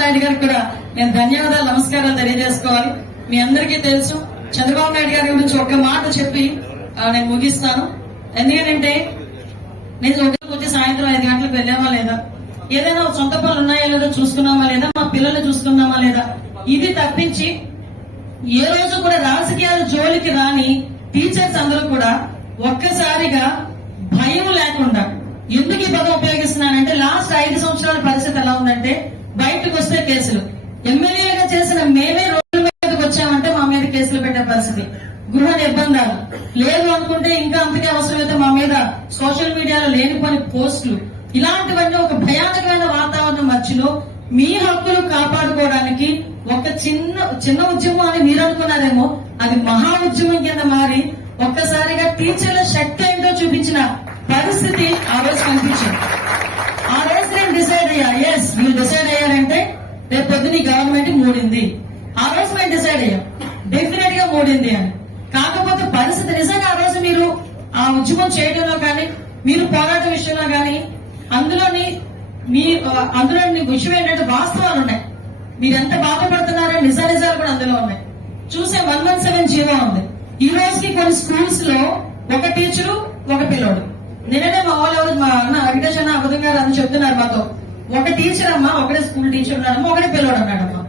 నాయుడు గారికి కూడా నేను ధన్యవాదాలు నమస్కారాలు తెలియజేసుకోవాలి. మీ అందరికీ తెలుసు చంద్రబాబు నాయుడు గారి గురించి ఒక్క మాట చెప్పి నేను ముగిస్తాను. ఎందుకంటే నేను ఒకరికి వచ్చి సాయంత్రం ఐదు గంటలకు వెళ్ళామా లేదా? ఏదైనా సొంత పనులు ఉన్నాయా లేదో చూసుకున్నామా లేదా? మా పిల్లల్ని చూసుకున్నామా లేదా? ఇది తప్పించి ఏ రోజు కూడా రాజకీయాల జోలికి రాని టీచర్స్ అందరూ కూడా ఒక్కసారిగా భయం లేకుండా ఎందుకు ఈ పదం ఉపయోగిస్తున్నానంటే లాస్ట్ ఐదు సంవత్సరాల పరిస్థితి ఎలా ఉందంటే బయటకు వస్తే కేసులు. ఎమ్మెల్యేగా చేసిన మేమే రోడ్ల మీదకి వచ్చామంటే మా మీద కేసులు పెట్టే పరిస్థితి. గృహ నిర్బంధాలు. లేదు అనుకుంటే ఇంకా అంతకే అవసరమైతే మా మీద సోషల్ మీడియాలో లేనిపోని పోస్టులు. ఇలాంటివన్నీ ఒక భయానకమైన వాతావరణం మధ్యలో మీ హక్కులు కాపాడుకోవడానికి ఒక చిన్న చిన్న ఉద్యమం అని మీరు అనుకున్నారేమో అది మహా ఉద్యమం కింద మారి ఒక్కసారిగా టీచర్ల శక్తి ఏంటో చూపించిన పరిస్థితి ఆ రోజు కనిపించింది ఆ రోజు నేను డిసైడ్ అయ్యా ఎస్ వీళ్ళు డిసైడ్ అయ్యారంటే రేపు పొద్దున ఈ గవర్నమెంట్ మూడింది. ఆ రోజు మేము డిసైడ్ అయ్యాం. డెఫినెట్గా మూడింది అని. కాకపోతే పరిస్థితి నిజంగా ఆ రోజు మీరు ఆ ఉద్యమం చేయడంలో కానీ మీరు పోరాట విషయంలో కానీ అందులోని మీ అందులోని విషయం ఏంటంటే వాస్తవాలు ఉన్నాయి. మీరు ఎంత బాధపడుతున్నారో నిజ నిజాలు కూడా అందులో ఉన్నాయి. చూసే వన్ వన్ సెవెన్ జీవో ఉంది. ఈ రోజుకి కొన్ని స్కూల్స్లో ఒక టీచరు ఒక పిల్లోడు. నిన్ననే మా వాళ్ళు ఎవరు మా అన్న వెంకటేష్ అన్న అబద్ధం గారు అని చెప్తున్నారు మాతో. ఒక టీచర్ అమ్మా ఒకటే స్కూల్ టీచర్ ఉన్నాడమ్మ ఒకటే పిల్లవాడు ఉన్నాడమ్మా.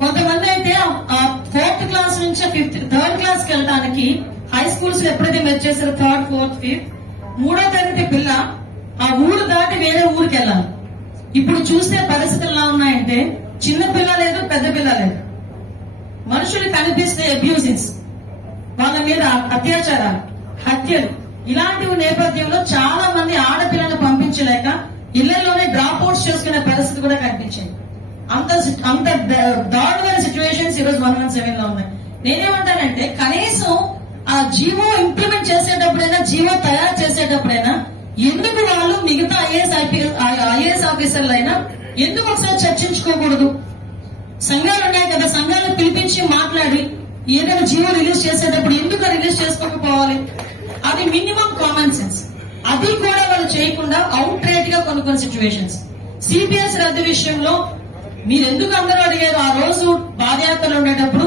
కొంతమంది అయితే ఆ ఫోర్త్ క్లాస్ నుంచి ఫిఫ్త్ థర్డ్ క్లాస్కి వెళ్ళడానికి హై స్కూల్స్లో ఎప్పుడైతే మెచ్ చేశారో థర్డ్ ఫోర్త్ ఫిఫ్త్ మూడో తరగతి పిల్ల ఆ ఊరు దాటి వేరే ఊరికి వెళ్ళాలి. ఇప్పుడు చూస్తే పరిస్థితులు ఎలా ఉన్నాయంటే చిన్న పిల్ల లేదు పెద్ద పిల్ల లేదు. మనుషులు కనిపిస్తే అబ్యూజింగ్స్ వాళ్ళ మీద అత్యాచారాలు హత్యలు. ఇలాంటి నేపథ్యంలో చాలా మంది ఆడపిల్లలను పంపించలేక ఇళ్ళలోనే డ్రాప్ అవుట్స్ చేసుకునే పరిస్థితి కూడా కనిపించింది అంత అంత ద- దారుణమైన సిచ్యువేషన్స్ ఈరోజు సెవెన్లో ఉన్నాయి నేనేమంటానంటే కనీసం ఆ జీవో ఇంప్లిమెంట్ చేసేటప్పుడైనా జీవో తయారు చేసేటప్పుడైనా ఎందుకు వాళ్ళు మిగతా ఐఏఎస్ ఐఏఎస్ ఆఫీసర్లు అయినా ఎందుకు ఒకసారి చర్చించుకోకూడదు? సంఘాలు ఉన్నాయి కదా సంఘాలు పిలిపించి మాట్లాడి ఏదైనా జీవో రిలీజ్ చేసేటప్పుడు ఎందుకు రిలీజ్ చేసుకోకపోవాలి? అది మినిమం కామన్ సెన్స్ అది కూడా వాళ్ళు చేయకుండా అవుట్ రేట్గా కొన్ని కొన్ని సిచ్యువేషన్స్ సిపిఎస్ రద్దు విషయంలో మీరు ఎందుకు అందరూ అడిగారు? ఆ రోజు పాదయాత్రలు ఉండేటప్పుడు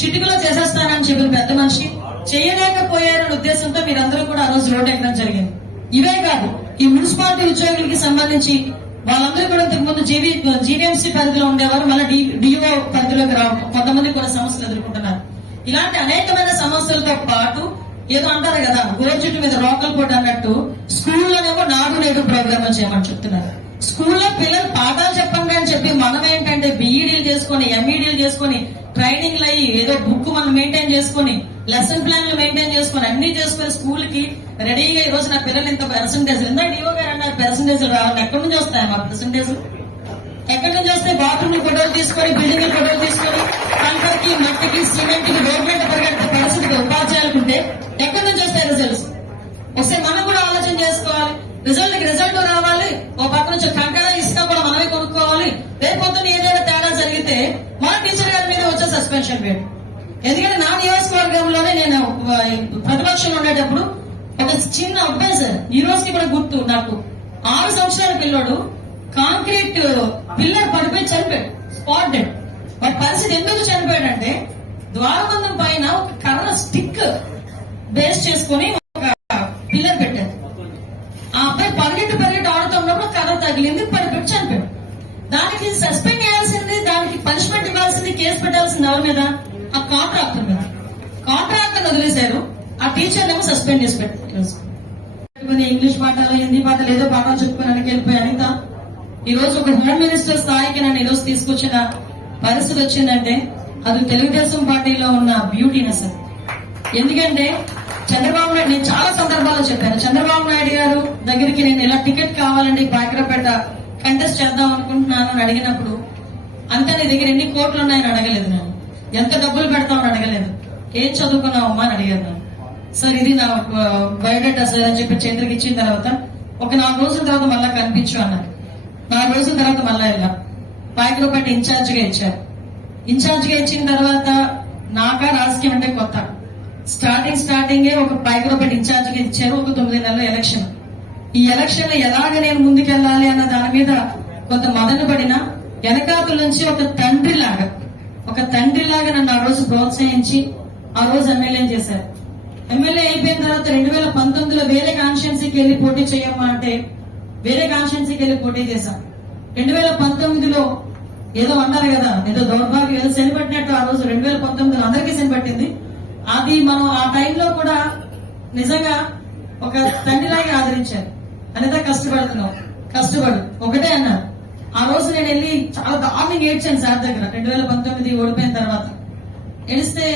చిటికలో చేసేస్తానని చెప్పిన పెద్ద మనిషి చేయలేకపోయారనే ఉద్దేశంతో మీరందరూ కూడా ఆ రోజు రోడ్ ఎక్కడం జరిగింది. ఇవే కాదు ఈ మున్సిపాలిటీ ఉద్యోగులకి సంబంధించి వాళ్ళందరూ కూడా ఇంతకు ముందు జీవీ జీవీఎంసీ పరిధిలో ఉండేవారు. మళ్ళీ డిఓ పరిధిలోకి రావు కొంతమంది కూడా సమస్యలు ఎదుర్కొంటున్నారు. ఇలాంటి అనేకమైన సమస్యలతో పాటు ఏదో అంటారు కదా గోర్చుట్టు మీద రోకల్ పోటీ అన్నట్టు స్కూల్లోనేమో నాడు నేడు ప్రోగ్రామ్ చేయమని చెప్తున్నారు. స్కూల్లో పిల్లలు పాఠాలు అని చెప్పి మనం ఏంటంటే బీఈడీలు చేసుకొని ఎంఈడీలు చేసుకొని ట్రైనింగ్లు అయ్యి ఏదో బుక్ మనం మెయింటైన్ చేసుకొని లెసన్ ప్లాన్లు మెయింటైన్ చేసుకొని అన్ని చేసుకొని స్కూల్కి రెడీగా ఈ రోజు నా పిల్లలు ఇంత పర్సంటేజ్ ఇందా డిఓ గారు అన్నారు పర్సంటేజ్ రావాలి ఎక్కడి నుంచి వస్తాయి మా పర్సంటేజ్ ఎక్కడి నుంచి వస్తే బాత్రూమ్ ఫోటోలు తీసుకొని బిల్డింగ్ ఫోటోలు తీసుకొని కంకర్కి మట్టికి సిమెంట్కి రోడ్ మీద పరిగెట్టే పరిస్థితి ఉపాధ్యాయులుంటే ఎక్కడి నుంచి వస్తాయి రిజల్ట్స్ ఒకసారి మనం కూడా ఆలోచన చేసుకోవాలి రిజల్ట్కి రిజల్ట్ రావాలి ఓ పక్క నుంచి కంకర ఇసుక కూడా మనమే కొనుక్కోవాలి రేపొద్దున ఏదైనా తేడా మా టీచర్ గారి మీద వచ్చే సస్పెన్షన్ వేడు ఎందుకంటే నా నియోజకవర్గంలోనే నేను ప్రతిపక్షంలో ఉండేటప్పుడు ఒక చిన్న అబ్బాయి సార్ ఈ రోజుకి కూడా గుర్తు నాకు. ఆరు సంవత్సరాల పిల్లోడు కాంక్రీట్ పిల్లర్ పడిపోయి చనిపోయాడు స్పాట్ డెడ్ వాడి పరిస్థితి ఎందుకు చనిపోయాడంటే ద్వారబంధం పైన ఒక కర్ర స్టిక్ బేస్ చేసుకుని ఒక పిల్లర్ పెట్టారు ఆ అబ్బాయి పరిగెట్టు పరిగెట్టు ఆడుతున్నప్పుడు కర్ర తగిలింది పడిపోయి చనిపోయాడు. దానికి సస్పెండ్ పెట్టాల్సింది ఆ కాంట్రాక్టర్ మీద కాంట్రాక్టర్ వదిలేశారు. ఆ టీచర్ ఏమో సస్పెండ్ చేసి పెట్టారు. పెట్టుకుని ఇంగ్లీష్ పాఠాలు హిందీ పాఠాలు ఏదో పాఠాలు చెప్పుకోవడానికి వెళ్ళిపోయాను వెళ్ళిపోయి అనిత ఈ రోజు ఒక హోమ్ మినిస్టర్ స్థాయికి నన్ను ఈ రోజు తీసుకొచ్చిన పరిస్థితి వచ్చిందంటే అది తెలుగుదేశం పార్టీలో ఉన్న బ్యూటీనెస్ అది. ఎందుకంటే చంద్రబాబు నాయుడు నేను చాలా సందర్భాల్లో చెప్పాను చంద్రబాబు నాయుడు గారు దగ్గరికి నేను ఇలా టికెట్ కావాలండి బాగ్రపేట కంటెస్ట్ చేద్దాం అనుకుంటున్నాను అని అడిగినప్పుడు అంత నీ దగ్గర ఎన్ని కోట్లు ఉన్నాయని అడగలేదు నేను ఎంత డబ్బులు పెడతామని అడగలేదు. ఏం చదువుకున్నావు అమ్మా అని అడిగాను. సార్ ఇది నా బయోడేటా సార్ అని చెప్పి చంద్రకి ఇచ్చిన తర్వాత ఒక నాలుగు రోజుల తర్వాత మళ్ళా కనిపించు అన్నారు. నాలుగు రోజుల తర్వాత మళ్ళా ఇలా పాయకులపేట ఇన్ఛార్జ్గా ఇచ్చారు. ఇన్ఛార్జ్గా ఇచ్చిన తర్వాత నాకా రాజకీయం అంటే కొత్త. స్టార్టింగ్ స్టార్టింగ్ ఒక పాయకులపేట ఇన్ఛార్జ్గా ఇచ్చారు ఒక తొమ్మిది నెలల ఎలక్షన్. ఈ ఎలక్షన్లో ఎలాగ నేను ముందుకెళ్ళాలి అన్న దాని మీద కొంత మదన పడిన వెనకాతుల నుంచి ఒక తండ్రి లాగా ఒక తండ్రి లాగా నన్ను ఆ రోజు ప్రోత్సహించి ఆ రోజు ఎమ్మెల్యే చేశారు. ఎమ్మెల్యే అయిపోయిన తర్వాత రెండు వేల పంతొమ్మిదిలో వేరే కాన్స్టిట్యున్సీకి వెళ్ళి పోటీ చేయమ్మా అంటే వేరే కాన్స్టిట్యున్సీకి వెళ్ళి పోటీ చేశాం. రెండు వేల పంతొమ్మిదిలో ఏదో అన్నారు కదా ఏదో దౌర్భాగ్యం ఏదో శనిపట్టినట్టు ఆ రోజు రెండు వేల పంతొమ్మిదిలో అందరికీ శనిపట్టింది. అది మనం ఆ టైంలో కూడా నిజంగా ఒక తండ్రిలాగా ఆదరించారు. అనేదా కష్టపడుతున్నాం కష్టపడు ఒకటే అన్నారు. ఆ రోజు నేను వెళ్ళి చాలా దారుణంగా ఏడ్చాను సార్ దగ్గర. రెండు వేల పంతొమ్మిది ఓడిపోయిన తర్వాత. ఏడిస్తే